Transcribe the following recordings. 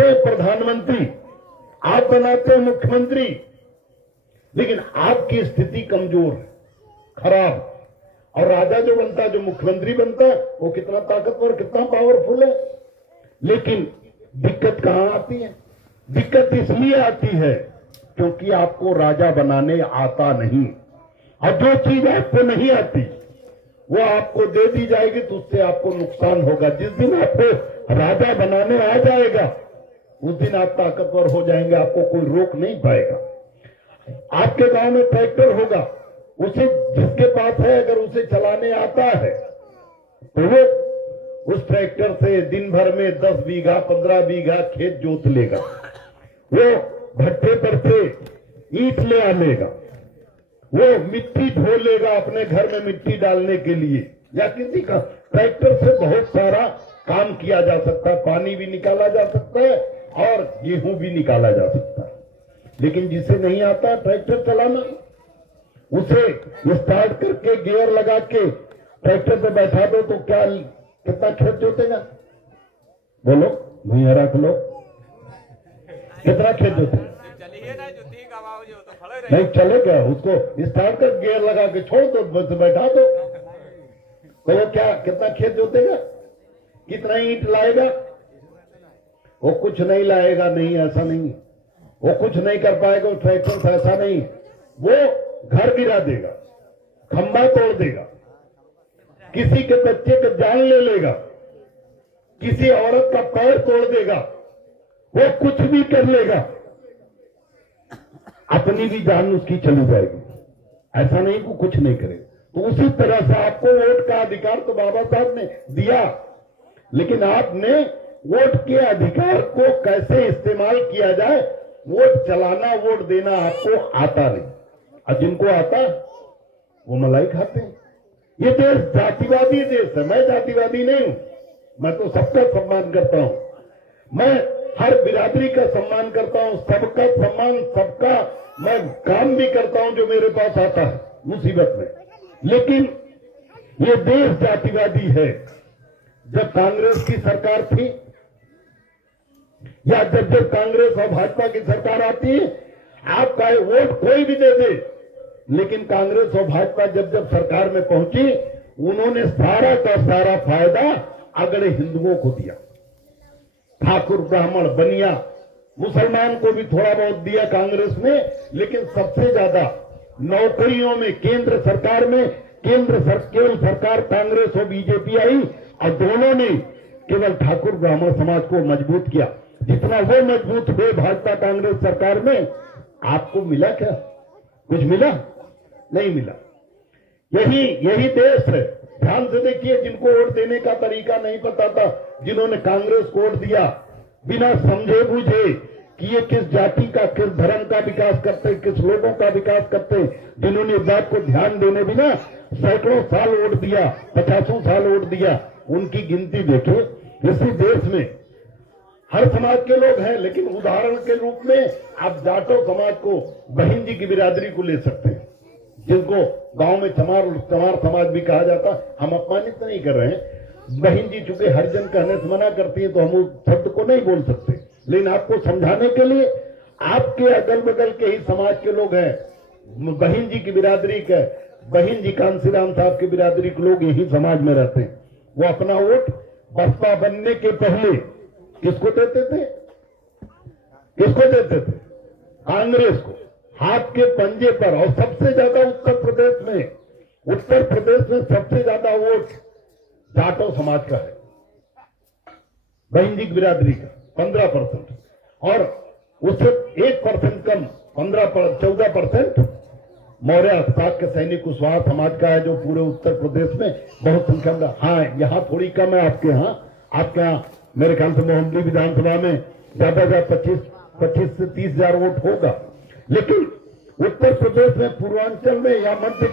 प्रधानमंत्री, आप बनाते हैं मुख्यमंत्री, लेकिन आपकी स्थिति कमजोर है, खराब। और राजा जो बनता है, जो मुख्यमंत्री बनता है, वो कितना ताकतवर, कितना पावरफुल है। लेकिन दिक्कत कहां आती है? दिक्कत इसलिए आती है क्योंकि आपको राजा बनाने आता नहीं, और जो चीज आपको नहीं आती वो आपको दे दी जाएगी तो उससे आपको नुकसान होगा। जिस दिन आपको राजा बनाने आ जाएगा उस दिन आप ताकतवर हो जाएंगे, आपको कोई रोक नहीं पाएगा। आपके गांव में ट्रैक्टर होगा, उसे जिसके पास है अगर उसे चलाने आता है तो वो उस ट्रैक्टर से दिन भर में 10 बीघा 15 बीघा खेत जोत लेगा, वो भट्टे पर से ईंट ले आनेगा, वो मिट्टी ढो लेगा अपने घर में मिट्टी डालने के लिए, या किसी का ट्रैक्टर से बहुत सारा काम किया जा सकता है, पानी भी निकाला जा सकता है और गेहूं भी निकाला जा सकता है। लेकिन जिसे नहीं आता ट्रैक्टर चलाना, उसे स्टार्ट करके गियर लगा के ट्रैक्टर पे बैठा दो तो क्या कितना खेत जोतेगा? बोलो, भूया रख लो, कितना खेत जोतेगा? नहीं चलेगा, उसको स्टार्ट कर गियर लगा के छोड़ दो, बस बैठा दो, तो वो क्या कितना खेत जोतेगा? कितना ईंट लाएगा? वो कुछ नहीं लाएगा, नहीं ऐसा नहीं, वो कुछ नहीं कर पाएगा। ट्रैक्टर से ऐसा नहीं, वो घर गिरा देगा, खंबा तोड़ देगा, किसी के बच्चे का जान ले लेगा, किसी औरत का पैर तोड़ देगा, वो कुछ भी कर लेगा, अपनी भी जान उसकी चली जाएगी। ऐसा नहीं कि कुछ नहीं करे। तो उसी तरह से आपको वोट का अधिकार तो बाबा साहब ने दिया, लेकिन आपने वोट के अधिकार को कैसे इस्तेमाल किया जाए, वोट चलाना वोट देना आपको आता नहीं। और जिनको आता वो मलाई खाते हैं। ये देश जातिवादी देश है, मैं जातिवादी नहीं हूं, मैं तो सबका सम्मान करता हूं, मैं हर बिरादरी का सम्मान करता हूं, सबका सम्मान, सबका मैं काम भी करता हूं जो मेरे पास आता है मुसीबत में। लेकिन ये देश जातिवादी है। जब कांग्रेस की सरकार थी या जब कांग्रेस और भाजपा की सरकार आती है, आपका वोट कोई भी दे दे, लेकिन कांग्रेस और भाजपा जब सरकार में पहुंची, उन्होंने सारा का सारा फायदा अगड़े हिंदुओं को दिया। ठाकुर, ब्राह्मण, बनिया, मुसलमान को भी थोड़ा बहुत दिया कांग्रेस ने, लेकिन सबसे ज्यादा नौकरियों में केंद्र सरकार में केवल सरकार कांग्रेस और बीजेपी आई, और दोनों ने केवल ठाकुर ब्राह्मण समाज को मजबूत किया। जितना वो मजबूत हुए भाजपा कांग्रेस सरकार में, आपको मिला क्या? कुछ मिला? नहीं मिला। यही देश है। ध्यान से देखिए, जिनको वोट देने का तरीका नहीं पता था, जिन्होंने कांग्रेस को वोट दिया बिना समझे बूझे कि ये किस जाति का, किस धर्म का विकास करते, किस लोगों का विकास करते, जिन्होंने इस बात को ध्यान देने बिना सैकड़ों साल वोट दिया, 50 साल वोट दिया, उनकी गिनती देखो। इसी देश में हर समाज के लोग हैं, लेकिन उदाहरण के रूप में आप जाटो समाज को, बहन जी की बिरादरी को ले सकते हैं, जिनको गांव में चमार समाज भी कहा जाता। हम अपमानित नहीं कर रहे हैं, बहन जी चूंकि हरिजन कहने से मना करती है तो हम उस शब्द को नहीं बोल सकते, लेकिन आपको समझाने के लिए, आपके अगल बगल के ही समाज के लोग हैं, बहन जी की बिरादरी के, बहन जी कांसीराम साहब की बिरादरी के लोग यही समाज में रहते हैं। वो अपना वोट बसपा बनने के पहले किसको देते थे? किसको देते थे? कांग्रेस को, हाथ के पंजे पर। और सबसे ज्यादा उत्तर प्रदेश में सबसे ज्यादा वोट जाटो समाज का है, बहन जी की बिरादरी का 15%, और उससे 1% कम 14% मौर्य शाक्य सैनिक कुशवाहा समाज का है, जो पूरे उत्तर प्रदेश में बहुत संख्या में। हाँ, यहाँ थोड़ी कम है आपके यहाँ मेरे ख्याल से मोहम्मदी विधानसभा में ज्यादा 25 से 30 हजार वोट होगा। लेकिन उत्तर प्रदेश में, पूर्वांचल में या मध्य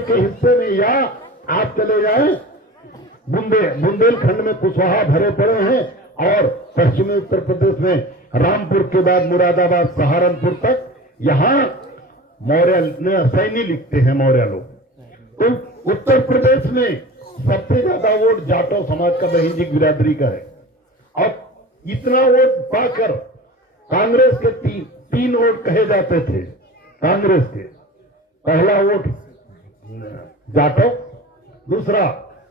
के हिस्से में, या आप चले जाएं बुंदेलखंड में कुशवाहा भरे पड़े हैं, और पश्चिमी उत्तर प्रदेश में रामपुर के बाद मुरादाबाद, सहारनपुर तक यहाँ मौर्य सैनी लिखते हैं मौर्य लोग। तो उत्तर प्रदेश में सबसे ज्यादा वोट जाटो समाज का, बहन जी बिरादरी का है। और इतना वोट पाकर कांग्रेस के तीन वोट कहे जाते थे कांग्रेस के। पहला वोट जाटव, दूसरा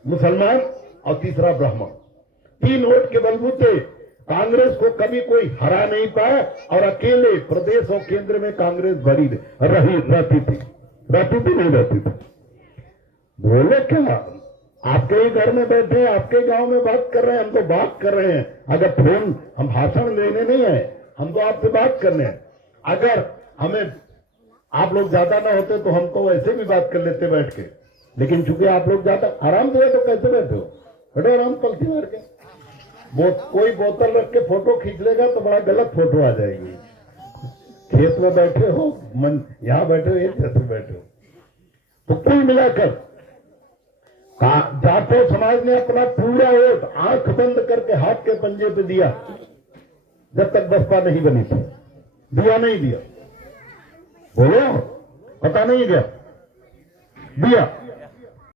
मुसलमान और तीसरा ब्राह्मण। 3 वोट के बलबूते कांग्रेस को कभी कोई हरा नहीं पाया और अकेले प्रदेश और केंद्र में कांग्रेस भरी रहती थी नहीं रहती थी। बोले क्या, आपके ही घर में बैठे, आपके गांव में बात कर रहे हैं, हम तो बात कर रहे हैं। अगर फोन, हम भाषण देने नहीं है, हम तो आपसे बात करने हैं। अगर हमें आप लोग ज्यादा ना होते तो हमको वैसे भी बात कर लेते बैठ के, लेकिन चूंकि आप लोग ज्यादा आराम से बैठो, कैसे बैठो, बैठो आराम पलटी मार के। कोई बोतल रख के फोटो खींच लेगा तो बड़ा गलत फोटो आ जाएगी। खेत में बैठे हो, मन यहां बैठे हो, एक जैसे बैठे हो। तो कुल मिलाकर जाटव समाज ने अपना पूरा वोट आंख बंद करके हाथ के पंजे पे दिया, जब तक बसपा नहीं बनी थी। दिया नहीं दिया, बोलो, पता नहीं क्या दिया।